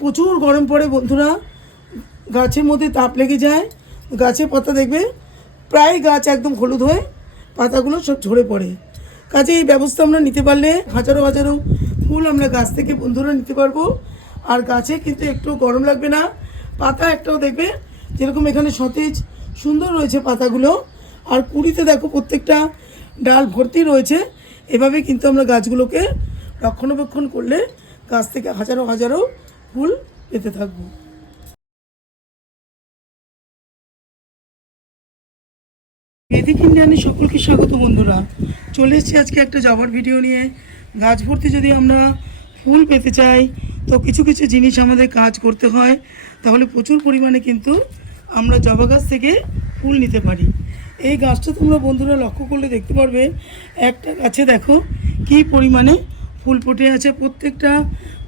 প্রচুর গরম পড়ে, বন্ধুরা। গাছের মধ্যে তাপ লেগে যায়। গাছের পাতা দেখবে, প্রায় গাছ একদম হলুদ হয়ে পাতাগুলো সব ঝরে পড়ে। কাজে এই ব্যবস্থা আমরা নিতে পারলে হাজারো হাজারো ফুল আমরা গাছ থেকে, বন্ধুরা, নিতে পারব। আর গাছে কিন্তু একটু গরম লাগবে না। পাতা একটাও দেখবে, যেরকম এখানে সতেজ, সুন্দর রয়েছে পাতাগুলো। আর কুড়িতে দেখো, প্রত্যেকটা ডাল ভর্তি রয়েছে। এভাবে কিন্তু আমরা গাছগুলোকে রক্ষণাবেক্ষণ করলে গাছ থেকে হাজারো হাজারো ফুল পেতে থাকব। বেদিক ইন্ডিয়ানে সকলকে স্বাগত বন্ধুরা। চলে এসেছি আজকে একটা জবার ভিডিও নিয়ে। গাছ ভর্তি যদি আমরা ফুল পেতে চাই, তো কিছু কিছু জিনিস আমাদের কাজ করতে হয়। তাহলে প্রচুর পরিমাণে কিন্তু আমরা জবা গাছ থেকে ফুল নিতে পারি। এই গাছটা তোমরা বন্ধুরা লক্ষ্য করলে দেখতে পারবে, একটা গাছে দেখো কি পরিমাণে ফুল ফুটে আছে। প্রত্যেকটা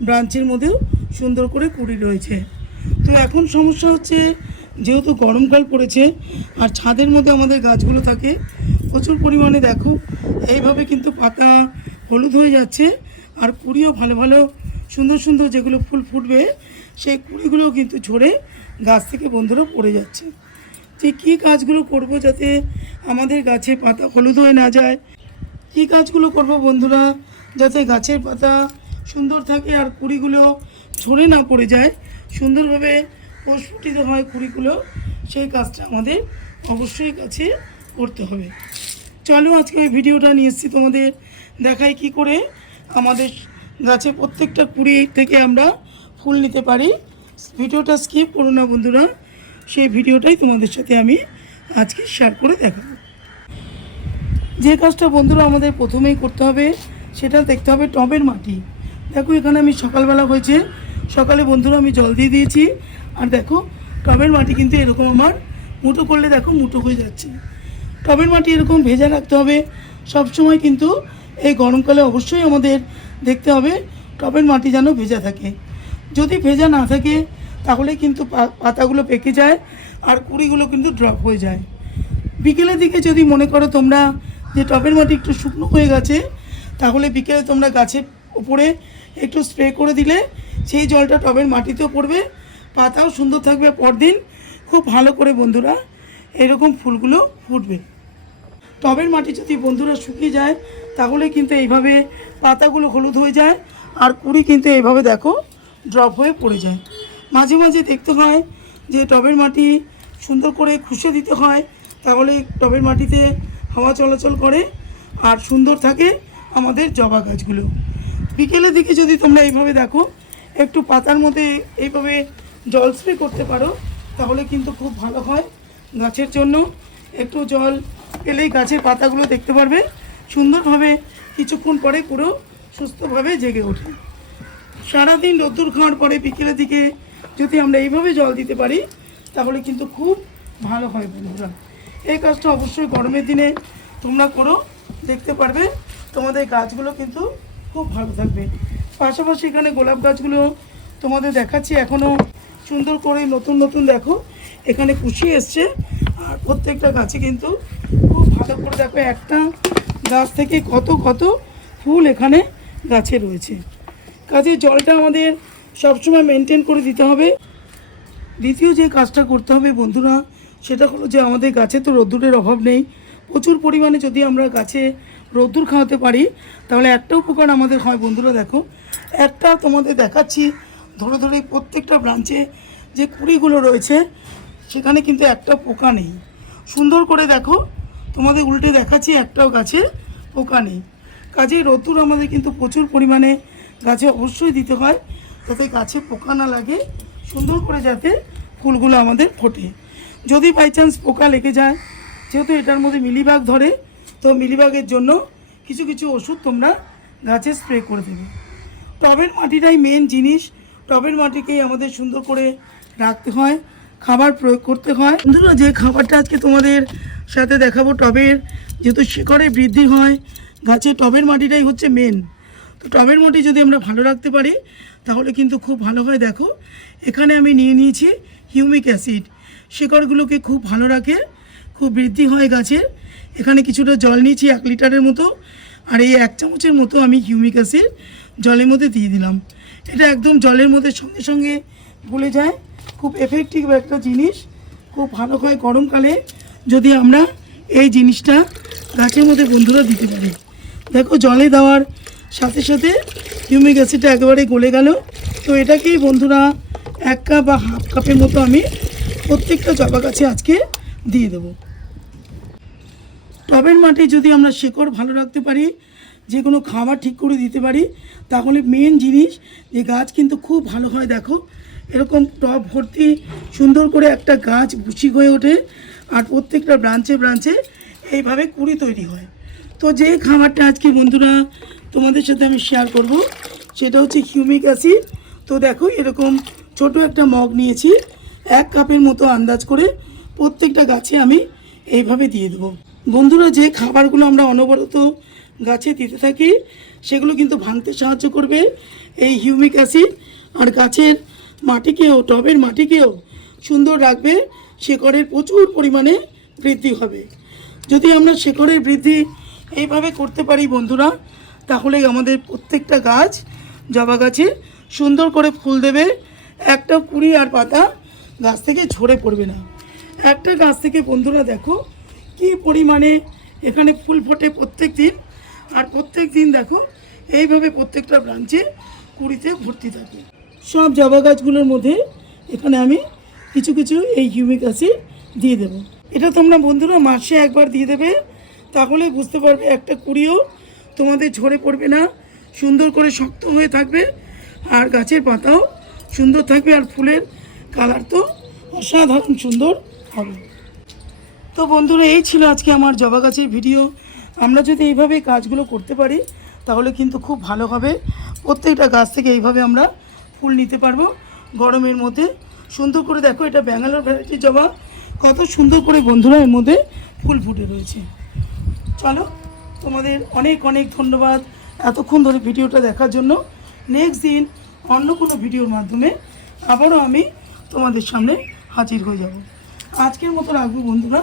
ব্রাঞ্চের মধ্যেও সুন্দর করে কুড়ি রয়েছে। তো এখন সমস্যা হচ্ছে, যেহেতু গরমকাল পড়েছে, আর ছাদের মধ্যে আমাদের গাছগুলো থাকে, প্রচুর পরিমাণে দেখো, এইভাবে কিন্তু পাতা হলুদ হয়ে যাচ্ছে, আর কুড়িও ভালো ভালো সুন্দর সুন্দর যেগুলো ফুল ফুটবে, সেই কুড়িগুলোও কিন্তু ঝরে গাছ থেকে বন্ধুরা পড়ে যাচ্ছে। যে কী কাজগুলো করব যাতে আমাদের গাছে পাতা হলুদ হয়ে না যায়? কী কাজগুলো করব বন্ধুরা যাতে গাছের পাতা সুন্দর থাকে আর কুড়িগুলো ঝরে না পড়ে যায়, সুন্দরভাবে প্রস্ফুটিত হয় কুড়িগুলো সেই কাজটা আমাদের অবশ্যই কাছে করতে হবে। চলো আজকে এই ভিডিওটা নিয়ে এসেছি তোমাদের দেখাই কি করে আমাদের গাছে প্রত্যেকটা কুড়ি থেকে আমরা ফুল নিতে পারি। ভিডিওটা স্কিপ করো না বন্ধুরা, সেই ভিডিওটাই তোমাদের সাথে আমি আজকে শেয়ার করে দেখাবো। যে কাজটা বন্ধুরা আমাদের প্রথমেই করতে হবে, সেটা দেখতে হবে টবের মাটি। দেখো এখানে আমি সকালবেলা হয়েছে সকালে বন্ধুরা আমি জল দিয়ে দিয়েছি। আর দেখো, টবের মাটি কিন্তু এরকম আমার। মুঠো করলে দেখো মুঠো হয়ে যাচ্ছে। টবের মাটি এরকম ভেজা রাখতে হবে। সব সময় কিন্তু এই গরমকালে অবশ্যই আমাদের দেখতে হবে টবের মাটি যেন ভেজা থাকে। যদি ভেজা না থাকে, তাহলে কিন্তু পাতাগুলো পেকে যায় আর কুড়িগুলো কিন্তু ড্রপ হয়ে যায়। বিকেলের দিকে যদি মনে করো তোমরা যে টবের মাটি একটু শুকনো হয়ে গেছে, তাহলে বিকেলে তোমরা গাছের উপরে একটু স্প্রে করে দিলে সেই জলটা টবের মাটিতেও পড়বে, পাতাও সুন্দর থাকবে পরদিন। খুব ভালো করে বন্ধুরা এরকম ফুলগুলো ফুটবে। টবের মাটি যদি বন্ধুরা শুকিয়ে যায়, তাহলে কিন্তু এইভাবে পাতাগুলো হলুদ হয়ে যায় আর কুড়ি কিন্তু এইভাবে দেখো ড্রপ হয়ে পড়ে যায়। মাঝে মাঝে দেখতে হয় যে টবের মাটি সুন্দর করে খুশে দিতে হয়, তাহলে টবের মাটিতে হাওয়া চলাচল করে আর সুন্দর থাকে আমাদের জবা গাছগুলো। বিকেলের দিকে যদি তোমরা এইভাবে দেখো, একটু পাতার মধ্যে এইভাবে জল স্প্রে করতে পারো, তাহলে কিন্তু খুব ভালো হয় গাছের জন্য। একটু জল পেলেই গাছের পাতাগুলো দেখতে পারবে। সুন্দরভাবে কিছুক্ষণ পরে পুরো সুস্থভাবে জেগে ওঠে। সারাদিন রোদ্দুর খাওয়ার পরে বিকেলের দিকে যদি আমরা এইভাবে জল দিতে পারি, তাহলে কিন্তু খুব ভালো হয় বন্ধুরা। এই কাজটা অবশ্যই গরমের দিনে তোমরা করো, দেখতে পারবে। তোমাদের গাছগুলো কিন্তু খুব ভালো থাকবে। পাশাপাশি এখানে গোলাপ গাছগুলো তোমাদের দেখাচ্ছি। এখনও সুন্দর করে নতুন নতুন দেখো। এখানে কুশি এসছে। আর প্রত্যেকটা গাছে কিন্তু খুব ভালো করে দেখো একটা গাছ থেকে কত কত ফুল এখানে গাছে রয়েছে। কাজে জলটা আমাদের সবসময় মেনটেন করে দিতে হবে। দ্বিতীয় যে কাজটা করতে হবে বন্ধুরা, সেটা হলো যে আমাদের গাছে তো রোদ্দুরের অভাব নেই। প্রচুর পরিমাণে যদি আমরা গাছে রোদ্দুর খাওয়াতে পারি, তাহলে একটা উপকার আমাদের হয়, বন্ধুরা দেখো। একটা তোমাদের দেখাচ্ছি, ধরে ধরে প্রত্যেকটা ব্রাঞ্চে যে কুড়িগুলো রয়েছে, সেখানে কিন্তু একটা পোকা নেই। সুন্দর করে দেখো, তোমাদের উল্টে দেখাচ্ছি, একটাও গাছে পোকা নেই। কাজে রোদ্দুর আমাদের কিন্তু প্রচুর পরিমাণে গাছে অবশ্যই দিতে হয়, যাতে গাছে পোকা না লাগে, সুন্দর করে যাতে ফুলগুলো আমাদের ফোটে। যদি বাই চান্স পোকা লেগে যায়, যেহেতু এটার মধ্যে মিলিবাগ ধরে তো মিলিবাগের জন্য কিছু কিছু ওষুধ তোমরা গাছে স্প্রে করে দেবে। টবের মাটিটাই মেন জিনিস। টবের মাটিকেই আমাদের সুন্দর করে রাখতে হয়, খাবার প্রয়োগ করতে হয়। বন্ধুরা, যে খাবারটা আজকে তোমাদের সাথে দেখাবো টবের, যেহেতু শিকড়ে বৃদ্ধি হয়, গাছে টবের মাটিটাই হচ্ছে মেন তো টবের মাটি যদি আমরা ভালো রাখতে পারি, তাহলে কিন্তু খুব ভালো হয়। দেখো, এখানে আমি নিয়ে নিয়েছি হিউমিক অ্যাসিড শিকড়গুলোকে খুব ভালো রাখে, খুব বৃদ্ধি হয় গাছের। এখানে কিছুটা জল নিয়েছি, এক লিটারের মতো। আর এই এক চামচের মতো আমি হিউমিক অ্যাসিড জলের মধ্যে দিয়ে দিলাম। এটা একদম জলের মধ্যে সঙ্গে সঙ্গে গলে যায়। খুব এফেক্টিভ একটা জিনিস। খুব ভালো হয় গরমকালে। যদি আমরা এই জিনিসটা গাছের মধ্যে বন্ধুরা দিতে পারি। দেখো জলে দেওয়ার সাথে সাথে হিউমিক অ্যাসিডটা একেবারে গলে গেল। তো এটাকেই বন্ধুরা এক কাপ বা হাফ কাপের মতো আমি প্রত্যেকটা জবা গাছে আজকে দিয়ে দেবো। টবের মাটি যদি আমরা শেকড় ভালো রাখতে পারি, যে কোনো খাবার ঠিক করে দিতে পারি, তাহলে মেন জিনিস, যে গাছ কিন্তু খুব ভালো হয়, দেখো। এরকম টব ভর্তি সুন্দর করে একটা গাছ বুশি হয়ে ওঠে আর প্রত্যেকটা ব্রাঞ্চে ব্রাঞ্চে এইভাবে কুড়ি তৈরি হয়। তো যে খাবারটা আজকে বন্ধুরা তোমাদের সাথে আমি শেয়ার করব, সেটা হচ্ছে হিউমিক অ্যাসিড তো দেখো, এরকম ছোট একটা মগ নিয়েছি, এক কাপের মতো আন্দাজ করে প্রত্যেকটা গাছে আমি এইভাবে দিয়ে দেবো। বন্ধুরা, যে খাবারগুলো আমরা অনবরত গাছে দিতে থাকি, সেগুলো কিন্তু ভাঙতে সাহায্য করবে এই হিউমিক অ্যাসিড। আর গাছের মাটিকেও, টবের মাটিকেও সুন্দর রাখবে, শেকড়ের প্রচুর পরিমাণে বৃদ্ধি হবে। যদি আমরা শেকড়ের বৃদ্ধি এইভাবে করতে পারি বন্ধুরা, তাহলে আমাদের প্রত্যেকটা গাছ, জবা গাছে সুন্দর করে ফুল দেবে। একটা কুড়ি আর পাতা গাছ থেকে ঝরে পড়বে না। একটা গাছ থেকে বন্ধুরা দেখো কি পরিমাণে এখানে ফুল ফোটে প্রত্যেক দিন? আর প্রত্যেক দিন দেখো, এইভাবে প্রত্যেকটা ব্রাঞ্চে কুড়িতে ভর্তি থাকে। সব জবা গাছগুলোর মধ্যে এখানে আমি কিছু কিছু এই হিউমিক অ্যাসিড দিয়ে দেবো। এটা তোমরা বন্ধুরা মাসে একবার দিয়ে দেবে, তাহলে বুঝতে পারবে একটা কুড়িও তোমাদের ঝরে পড়বে না, সুন্দর করে শক্ত হয়ে থাকবে, আর গাছের পাতাও সুন্দর থাকবে, আর ফুলের কালার তো অসাধারণ সুন্দর হবে। তো বন্ধুরা, এই ছিল আজকে আমার জবা গাছের ভিডিও। আমরা যদি এইভাবে কাজগুলো করতে পারি, তাহলে কিন্তু খুব ভালো হবে। প্রত্যেকটা গাছ থেকে এইভাবে আমরা ফুল নিতে পারব গরমের মধ্যে। সুন্দর করে দেখো, এটা ব্যাঙ্গালোর ভ্যারাইটির জবা। কত সুন্দর করে বন্ধুরা এর মধ্যে ফুল ফুটে রয়েছে। চলো, তোমাদের অনেক অনেক ধন্যবাদ এতক্ষণ ধরে ভিডিওটা দেখার জন্য। নেক্সট দিন অন্য কোনো ভিডিওর মাধ্যমে আবারও আমি তোমাদের সামনে হাজির হয়ে যাব। আজকের মতো রাখব বন্ধুরা।